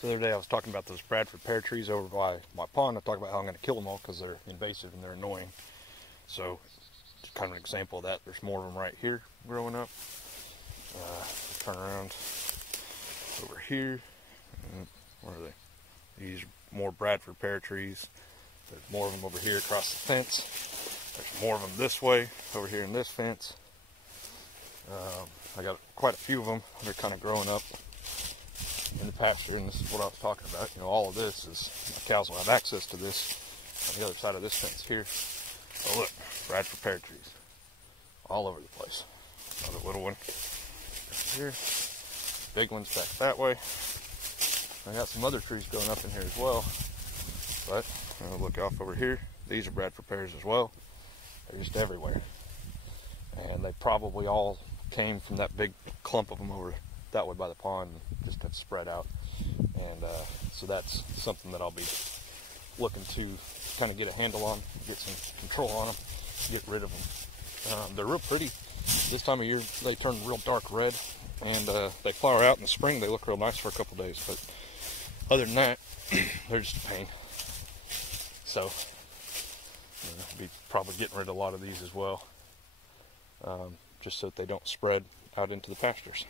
So the other day I was talking about those Bradford pear trees over by my pond. I talked about how I'm going to kill them all because they're invasive and they're annoying. So just kind of an example of that. There's more of them right here growing up. Turn around over here. Where are they? These are more Bradford pear trees. There's more of them over here across the fence. There's more of them this way, over here in this fence. I got quite a few of them. They're kind of growing up in the pasture, and this is what I was talking about. You know, all of this is, my cows will have access to this on the other side of this fence here. Oh look, Bradford pear trees all over the place. Another little one right here. Big ones back that way. I got some other trees growing up in here as well. But look off over here. These are Bradford pears as well. They're just everywhere. And they probably all came from that big clump of them over that way by the pond, just have spread out. And so that's something that I'll be looking to kind of get a handle on, get some control on them, get rid of them. They're real pretty. This time of year they turn real dark red, and they flower out in the spring. They look real nice for a couple days, but other than that, they're just a pain. So I'll be probably getting rid of a lot of these as well, just so that they don't spread out into the pastures.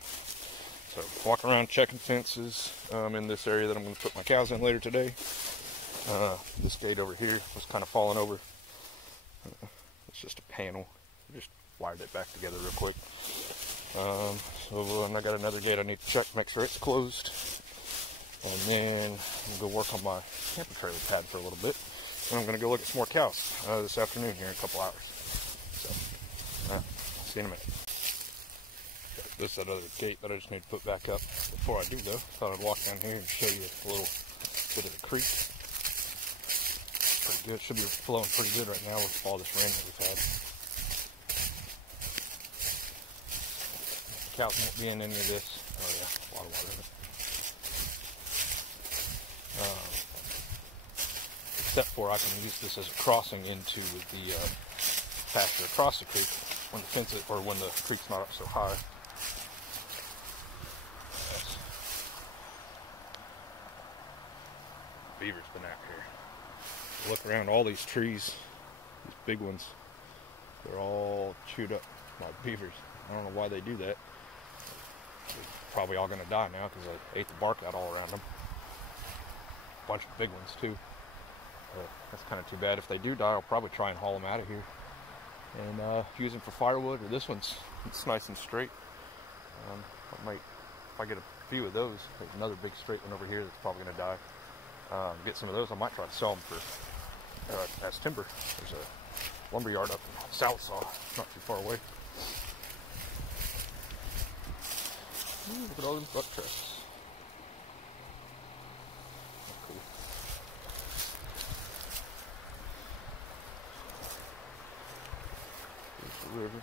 So walking around checking fences in this area that I'm going to put my cows in later today. This gate over here was kind of falling over. It's just a panel. Just wired it back together real quick. So I got another gate I need to check, make sure it's closed. And then I'm going to go work on my camper trailer pad for a little bit. And I'm going to go look at some more cows this afternoon here in a couple hours. So, see you in a minute. This is that other gate that I just need to put back up. Before I do though, thought I'd walk down here and show you a little bit of the creek. Pretty good, should be flowing pretty good right now with all this rain that we've had. Cows won't be in any of this. Oh yeah, a lot of water in it. Except for I can use this as a crossing into the pasture across the creek when the fence is, or when the creek's not up so high. Beaver's been out here. Look around all these trees, these big ones, they're all chewed up by beavers. I don't know why they do that. They're probably all going to die now because I ate the bark out all around them. A bunch of big ones too. But that's kind of too bad. If they do die, I'll probably try and haul them out of here and use them for firewood. Or this one's, it's nice and straight. I might, if I get a few of those, there's another big straight one over here that's probably going to die. Get some of those. I might try to sell them for as timber. There's a lumber yard up in Southsaw, not too far away. Ooh, look at all them buck trucks. Cool. There's the river.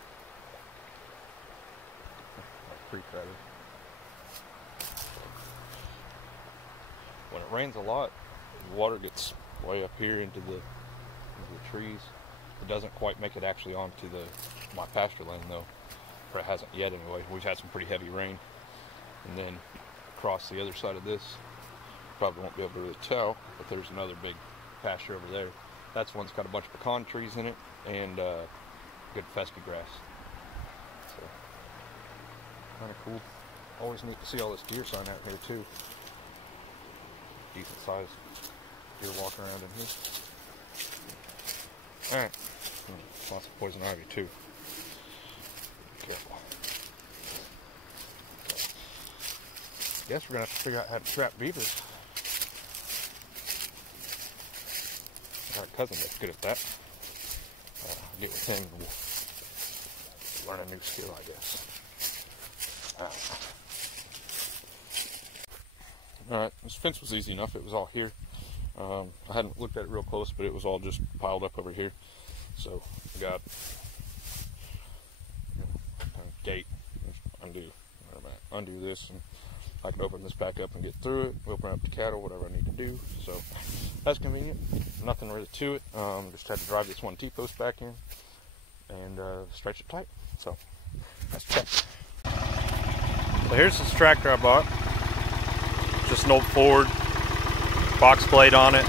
Creek rather. When it rains a lot, the water gets way up here into the trees. It doesn't quite make it actually onto my pasture land though, or it hasn't yet anyway. We've had some pretty heavy rain. And then across the other side of this, probably won't be able to really tell, but there's another big pasture over there. That's one's got a bunch of pecan trees in it and good fescue grass. So, kind of cool. Always neat to see all this deer sign out here too. Decent sized deer walking around in here. Alright. Lots of poison ivy too. Be careful. Guess we're gonna have to figure out how to trap beavers. I got a cousin that's good at that. I'll get with him and we'll learn a new skill, I guess. Alright, this fence was easy enough. It was all here. I hadn't looked at it real close, but it was all just piled up over here. So we got gate, undo this, and I can open this back up and get through it, open up the cattle, whatever I need to do. So that's convenient. Nothing really to it. Just had to drive this one T-post back in and stretch it tight. So that's check. So here's this tractor I bought. just an old Ford, box blade on it.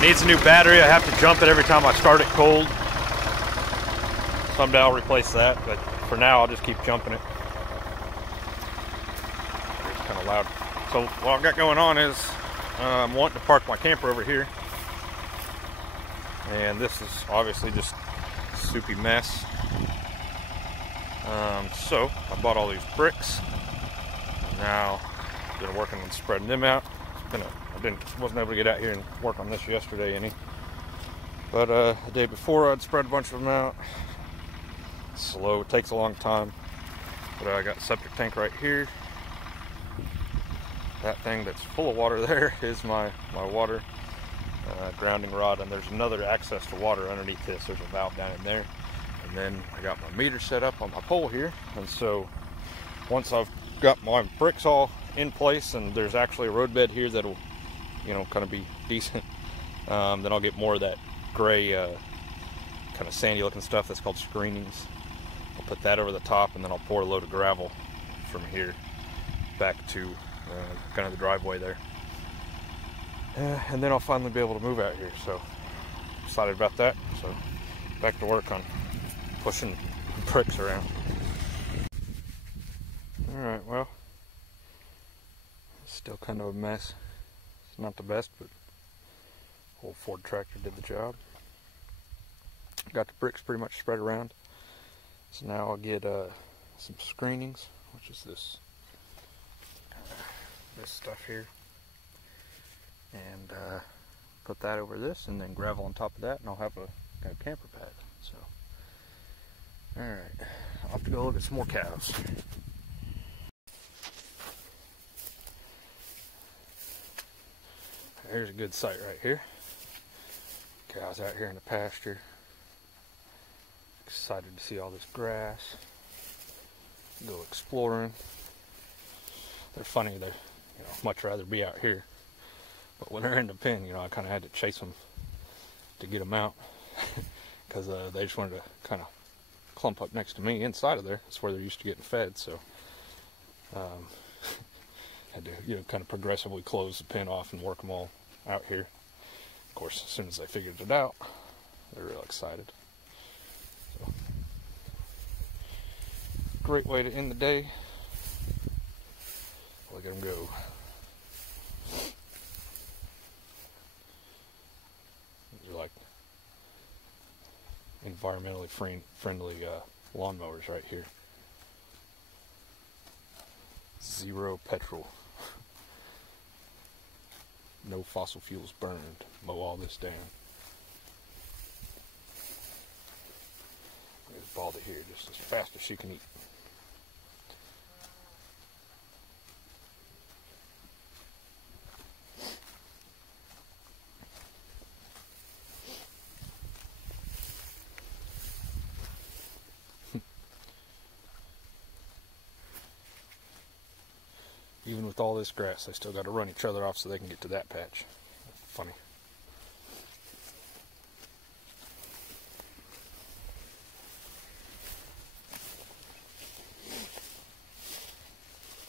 Needs a new battery. I have to jump it every time I start it cold. Someday I'll replace that, but for now I'll just keep jumping it. It's kind of loud. So what I've got going on is I'm wanting to park my camper over here. And this is obviously just a soupy mess. So I bought all these bricks. Now I've been working on spreading them out. Wasn't able to get out here and work on this yesterday any. But the day before I'd spread a bunch of them out. It's slow, it takes a long time. But I got a septic tank right here. That thing that's full of water there is my water grounding rod, and there's another access to water underneath this. There's a valve down in there. And then I got my meter set up on my pole here, and so once I've got my bricks all in place and there's actually a roadbed here that'll, you know, kind of be decent, then I'll get more of that gray kind of sandy looking stuff that's called screenings. I'll put that over the top, and then I'll pour a load of gravel from here back to kind of the driveway there, and then I'll finally be able to move out here. So excited about that. So back to work on pushing bricks around. Alright, well, still kind of a mess. It's not the best, but old Ford tractor did the job. Got the bricks pretty much spread around. So now I'll get some screenings, which is this stuff here, and put that over this, and then gravel on top of that, and I'll have a camper pad. So, alright, I'll have to go look at some more cows. Here's a good site right here. Cows out here in the pasture. Excited to see all this grass. Go exploring. They're funny. They're, you know, much rather be out here. But when they're in the pen, you know, I kind of had to chase them to get them out, because they just wanted to kind of clump up next to me inside of there. That's where they're used to getting fed. So had to, you know, kind of progressively close the pen off and work them all out here. Of course, as soon as they figured it out, they're real excited. So, great way to end the day. Look at them go. These are like environmentally friendly lawnmowers right here. Zero petrol. No fossil fuels burned. Mow all this down. There's Baldy here, just as fast as she can eat. Even with all this grass, they still got to run each other off so they can get to that patch. Funny.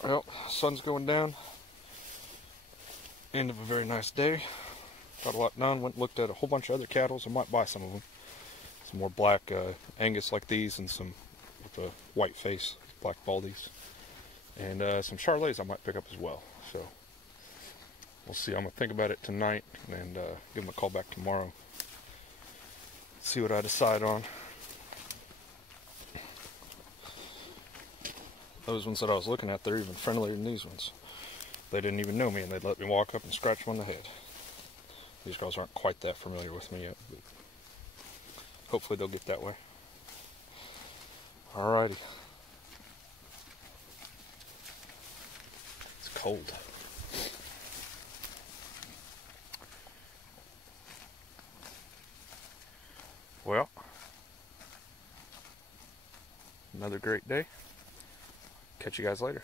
Well, sun's going down. End of a very nice day. Got a lot done. Went and looked at a whole bunch of other cattle. I might buy some of them. Some more black Angus like these, and some with a white face, black Baldies. And some Charolais I might pick up as well. So we'll see. I'm going to think about it tonight and give them a call back tomorrow. See what I decide on. Those ones that I was looking at, they're even friendlier than these ones. They didn't even know me, and they'd let me walk up and scratch them on the head. These girls aren't quite that familiar with me yet, but hopefully they'll get that way. Alrighty. Cold. Well, another great day. Catch you guys later.